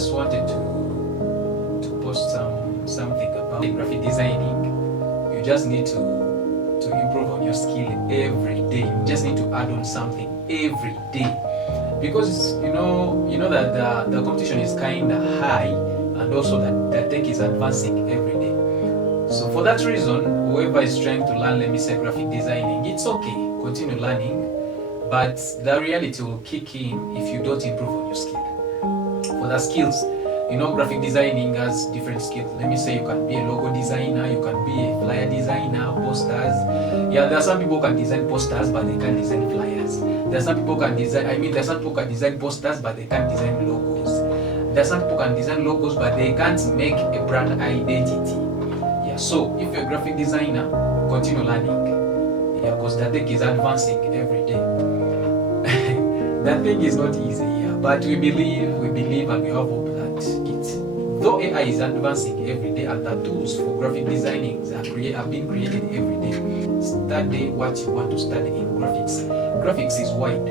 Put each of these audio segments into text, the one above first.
just wanted to post something about graphic designing. You just need to improve on your skill every day. You just need to add on something every day, because you know that the competition is kind of high, and also that the tech is advancing every day. So for that reason, whoever is trying to learn, let me say, graphic designing, it's okay, continue learning, but the reality will kick in if you don't improve on your skill. For the skills, graphic designing has different skills. Let me say you can be a logo designer, you can be a flyer designer, posters. Yeah, there are some people who can design posters, but they can't design flyers. There are some people who can design posters, but they can't design logos. There are some people who can design logos, but they can't make a brand identity. Yeah, so if you're a graphic designer, continue learning. Yeah, because the tech is advancing every day. That thing is not easy, yeah, but we believe, and we have hope that though AI is advancing every day, and the tools for graphic designing have been created every day, study what you want to study in graphics. Graphics is wide.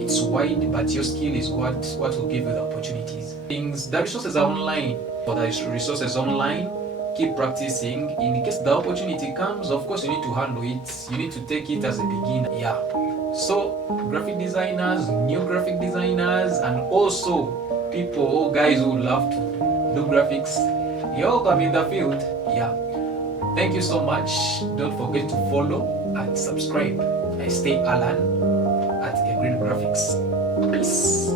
It's wide, but your skill is what will give you the opportunities. The resources are online. For the resources online, keep practicing. In case the opportunity comes, of course you need to handle it. You need to take it as a beginner. Yeah. So graphic designers, new graphic designers, and also people, guys who love to do graphics, you're welcome in the field. Yeah. Thank you so much. Don't forget to follow and subscribe. I stay Alan at A Green Graphics. Peace.